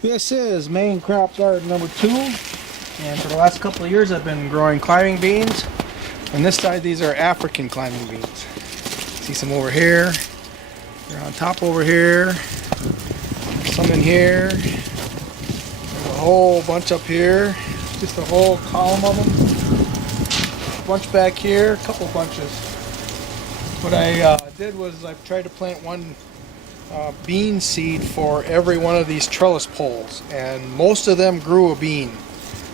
This is main crop garden number 2, and for the last couple of years I've been growing climbing beans. On this side these are African climbing beans. See some over here, they're on top over here, some in here, there's a whole bunch up here, just a whole column of them, a bunch back here, a couple bunches. What I did was I tried to plant one bean seed for every one of these trellis poles, and most of them grew a bean.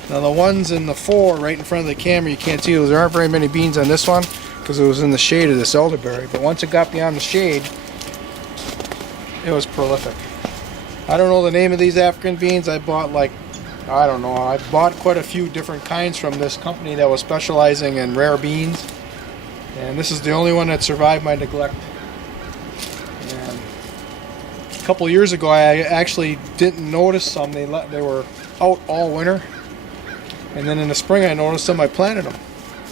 Now the ones in the 4 right in front of the camera, you can't see, there aren't very many beans on this one because it was in the shade of this elderberry, but once it got beyond the shade it was prolific. I don't know the name of these African beans. I bought I bought quite a few different kinds from this company that was specializing in rare beans, and this is the only one that survived my neglect. And a couple years ago I actually didn't notice some. They were out all winter, and then in the spring I noticed them. I planted them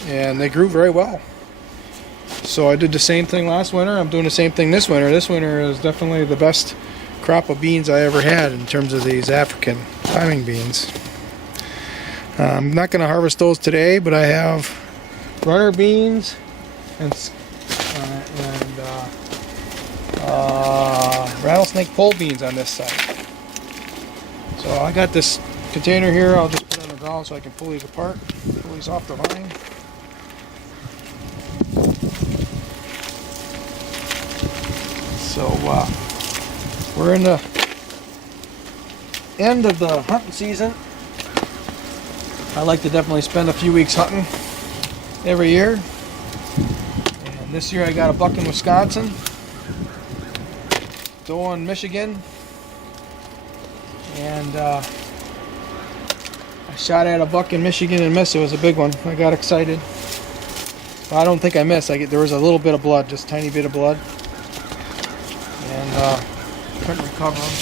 and they grew very well. So I did the same thing last winter. I'm doing the same thing this winter. This winter is definitely the best crop of beans I ever had in terms of these African climbing beans. I'm not going to harvest those today, but I have runner beans and rattlesnake pole beans on this side. So I got this container here. I'll just put it on the ground so I can pull these apart, pull these off the vine. So we're in the end of the hunting season. I like to definitely spend a few weeks hunting every year. And this year I got a buck in Wisconsin, doe in Michigan, and I shot at a buck in Michigan and missed. It was a big one. I got excited. Well, I don't think I missed. There was a little bit of blood, just a tiny bit of blood. And couldn't recover them.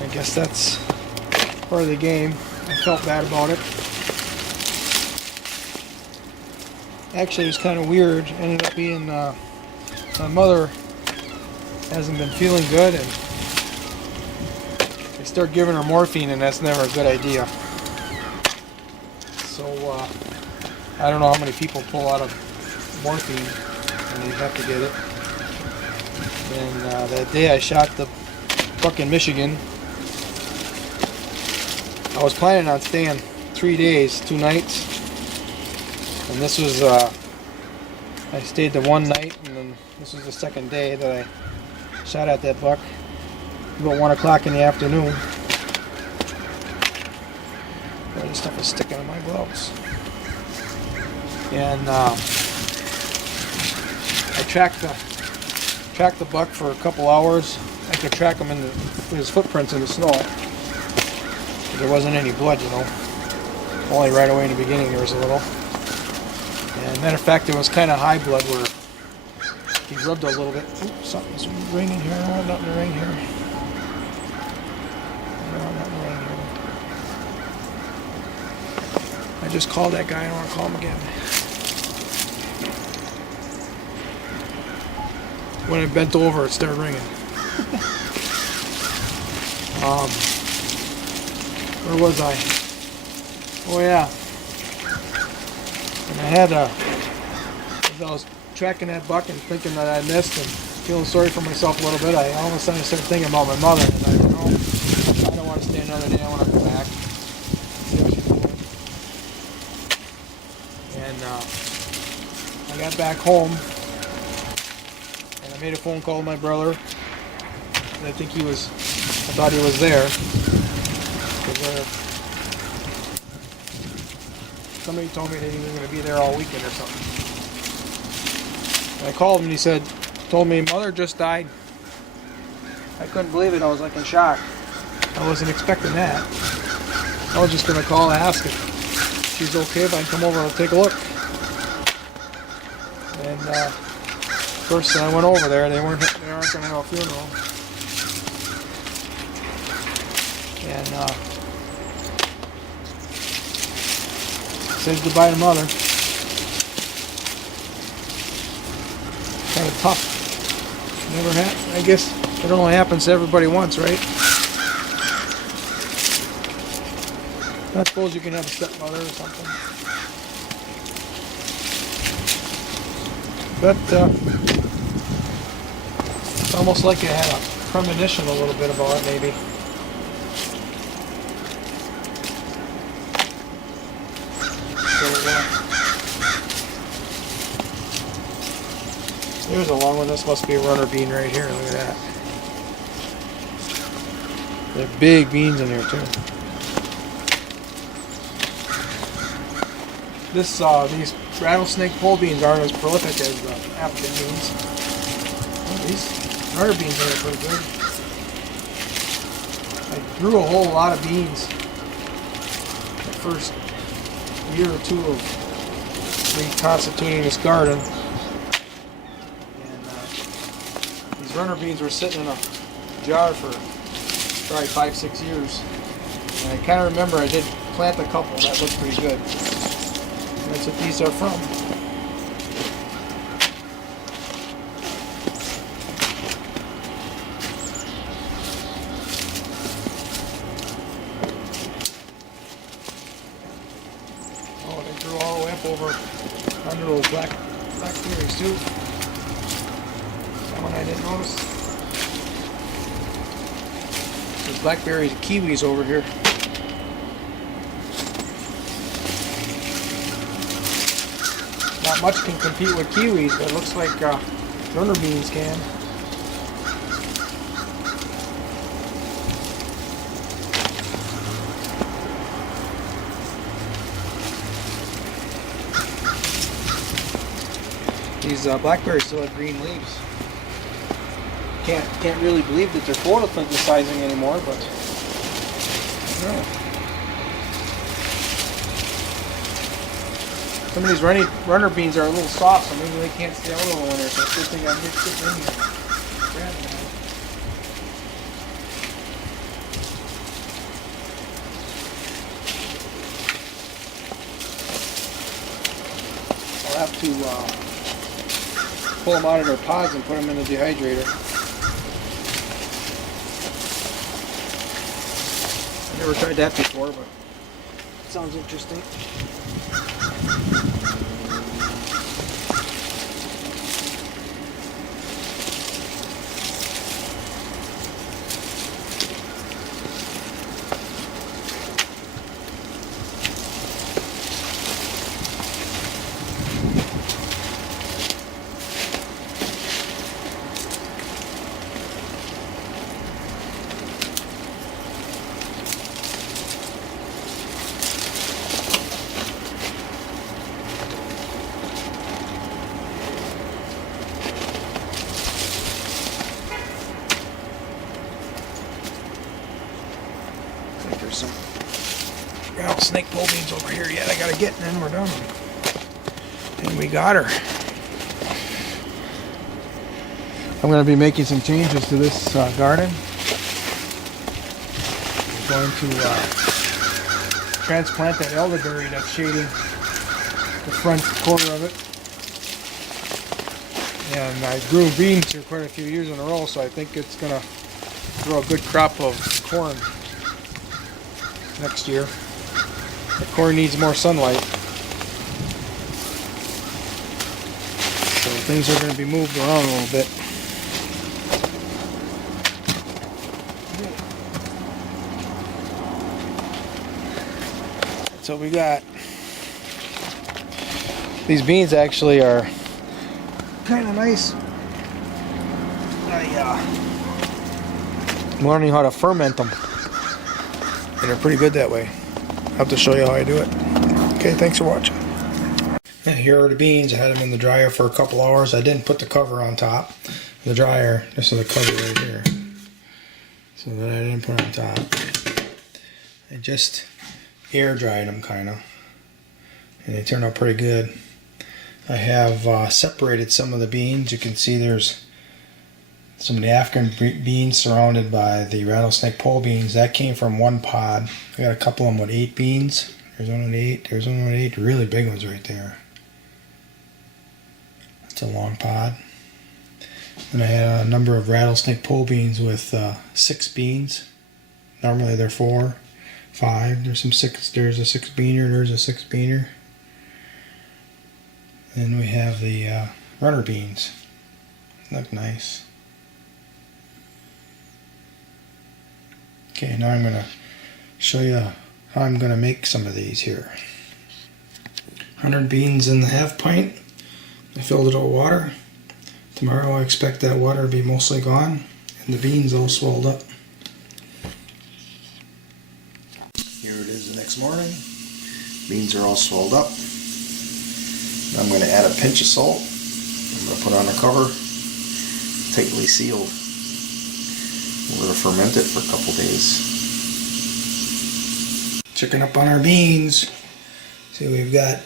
I guess that's part of the game. I felt bad about it. Actually, it was kind of weird. It ended up being my mother hasn't been feeling good, and they start giving her morphine, and that's never a good idea. So I don't know how many people pull out of morphine and they have to get it. And that day I shot the buck in Michigan. I was planning on staying 3 days, 2 nights, and this was I stayed the one night, and then this was the second day that I shot at that buck about 1 o'clock in the afternoon. All this stuff is sticking on my gloves. And I tracked the buck for a couple hours. I could track him in his footprints in the snow. There wasn't any blood, you know. Only right away in the beginning there was a little. And matter of fact, there was kind of high blood where he rubbed a little bit. Oops, something's ringing here. I don't want nothing to ring here. I don't want nothing to ring here. I just called that guy. I don't want to call him again. When I bent over, it started ringing. Where was I? Oh yeah. And I had as I was tracking that buck and thinking that I missed and feeling sorry for myself a little bit, all of a sudden I started thinking about my mother, and I don't want to stay another day. I want to go back. See how she's doing. And I got back home. I made a phone call to my brother, and I thought he was there. Somebody told me that he was going to be there all weekend or something. And I called him and he told me Mother just died. I couldn't believe it. I was like in shock. I wasn't expecting that. I was just going to call and ask if she's okay, if I can come over and take a look. And first I went over there. They aren't going to have a funeral. And said goodbye to Mother. Kind of tough Never happened. I guess it only happens to everybody once, right? I suppose you can have a stepmother or something. But it's almost like it had a premonition a little bit about it, maybe. So, there's a long one. This must be a runner bean right here. Look at that. There are big beans in there too. These rattlesnake pole beans aren't as prolific as the African beans. Oh, these runner beans are pretty good. I grew a whole lot of beans the first year or two of reconstituting this garden. And these runner beans were sitting in a jar for probably 5-6 years. And I kind of remember I did plant a couple that looked pretty good. That's what these are from. Oh, they grew all the way up over under those blackberries too. That one I didn't notice. There's blackberries and kiwis over here. Not much can compete with kiwis, but it looks like runner beans can. These blackberries still have green leaves. Can't really believe that they're photosynthesizing anymore, but I don't know. Some of these runner beans are a little soft, so maybe they can't stay out all the winter, so it's a good thing I'm just getting in here. Grabbing that. I'll have to pull them out of their pods and put them in the dehydrator. I've never tried that before, but it sounds interesting. There's some rattlesnake pole beans over here yet. I gotta get, and then we're done. And we got her. I'm going to be making some changes to this garden. I'm going to transplant that elderberry that's shading the front corner of it. And I grew beans here quite a few years in a row, so I think it's going to grow a good crop of corn next year. The corn needs more sunlight. So things are going to be moved around a little bit. That's what we got. These beans actually are kind of nice. I'm learning how to ferment them. And they're pretty good that way. I'll have to show you how I do it. Okay, thanks for watching. And here are the beans. I had them in the dryer for a couple hours. I didn't put the cover on top. The dryer, this is the cover right here. So that I didn't put on top. I just air dried them kind of. And they turned out pretty good. I have separated some of the beans. You can see there's some of the African beans surrounded by the rattlesnake pole beans. That came from one pod. I got a couple of them with 8 beans. There's one with 8. There's one with 8 really big ones right there. That's a long pod. And I had a number of rattlesnake pole beans with 6 beans. Normally they're 4, 5. There's some 6. There's a 6 beaner. There's a 6 beaner. Then we have the runner beans. Look nice. Okay, now I'm going to show you how I'm going to make some of these here. 100 beans in the half pint. I filled it with water. Tomorrow I expect that water to be mostly gone and the beans all swelled up. Here it is the next morning. Beans are all swelled up. I'm going to add a pinch of salt. I'm going to put on a cover, tightly sealed. We're going to ferment it for a couple days. Checking up on our beans. See, we've got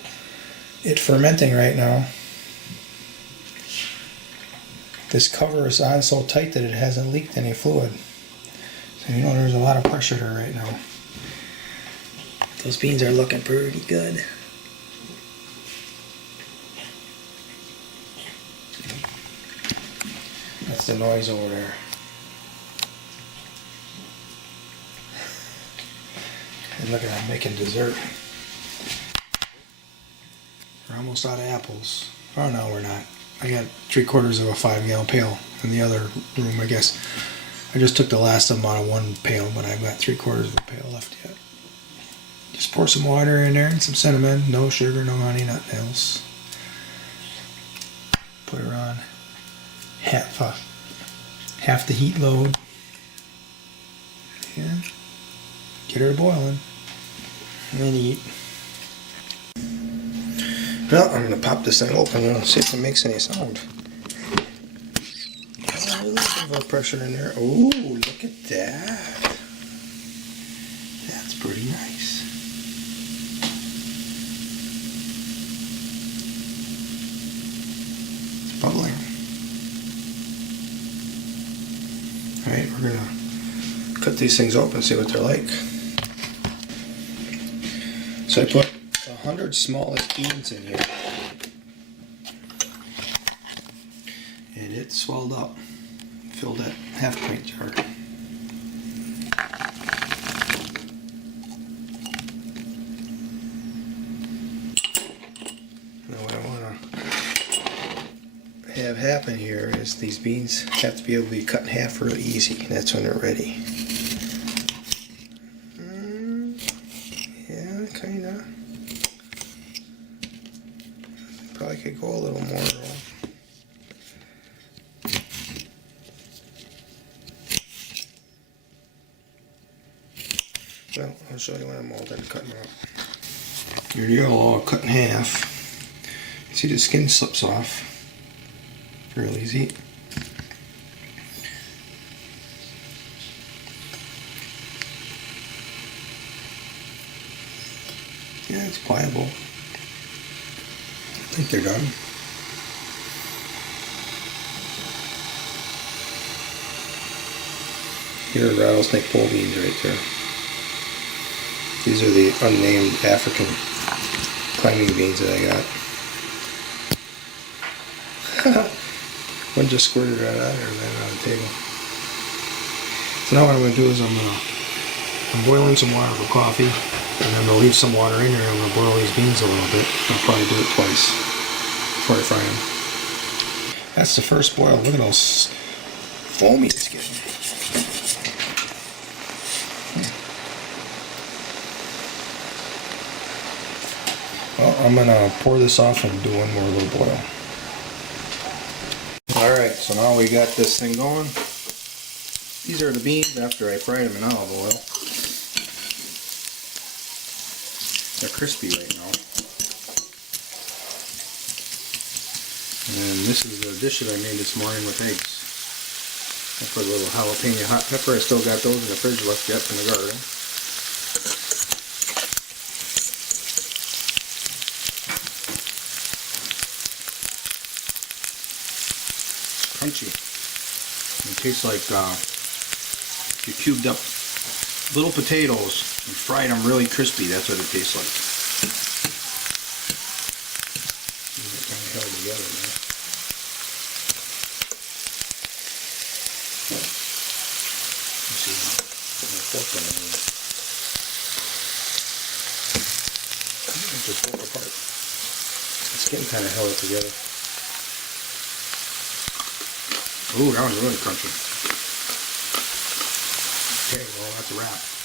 it fermenting right now. This cover is on so tight that it hasn't leaked any fluid. So you know there's a lot of pressure there right now. Those beans are looking pretty good. That's the noise over there. And look at that, making dessert. We're almost out of apples. Oh no, we're not. I got 3/4 of a 5-gallon pail in the other room, I guess. I just took the last of them out of one pail, but I've got 3/4 of a pail left yet. Just pour some water in there and some cinnamon. No sugar, no honey, nothing else. Put her on half the heat load. Yeah. Get her boiling. And then eat. Well, I'm going to pop this thing open and see if it makes any sound. A little bit of pressure in there. Oh, look at that. That's pretty nice. It's bubbling. Alright, we're going to cut these things open and see what they're like. So I put 100 smallest beans in here, and it swelled up, filled that half pint jar. Now what I want to have happen here is these beans have to be able to be cut in half real easy. That's when they're ready. Yeah, kinda. Probably could go a little more though. Well, I'll show you when I'm all done cutting them up. Here you go, all cut in half. See the skin slips off. Real easy. Yeah, it's pliable. I think they're done. Here are rattlesnake pole beans right there. These are the unnamed African climbing beans that I got. One just squirted right out there and landed on the table. So now what I'm going to do is I'm boiling some water for coffee, and I'm going to leave some water in there. I'm going to boil these beans a little bit. I'll probably do it twice before I fry them. That's the first boil. Look at those foamy it's getting. Well, I'm going to pour this off and do one more little boil. Alright, so now we got this thing going. These are the beans after I fried them in olive oil. They're crispy right now. And this is the dish that I made this morning with eggs. I put a little jalapeno hot pepper. I still got those in the fridge left yet from the garden. Crunchy. It tastes like if you cubed up little potatoes and fried them really crispy. That's what it tastes like. Kind of held together now. Let's see. Put my fork on it. I think just broke apart. It's getting kind of held together. Ooh, that was really crunchy. Okay, well, that's a wrap.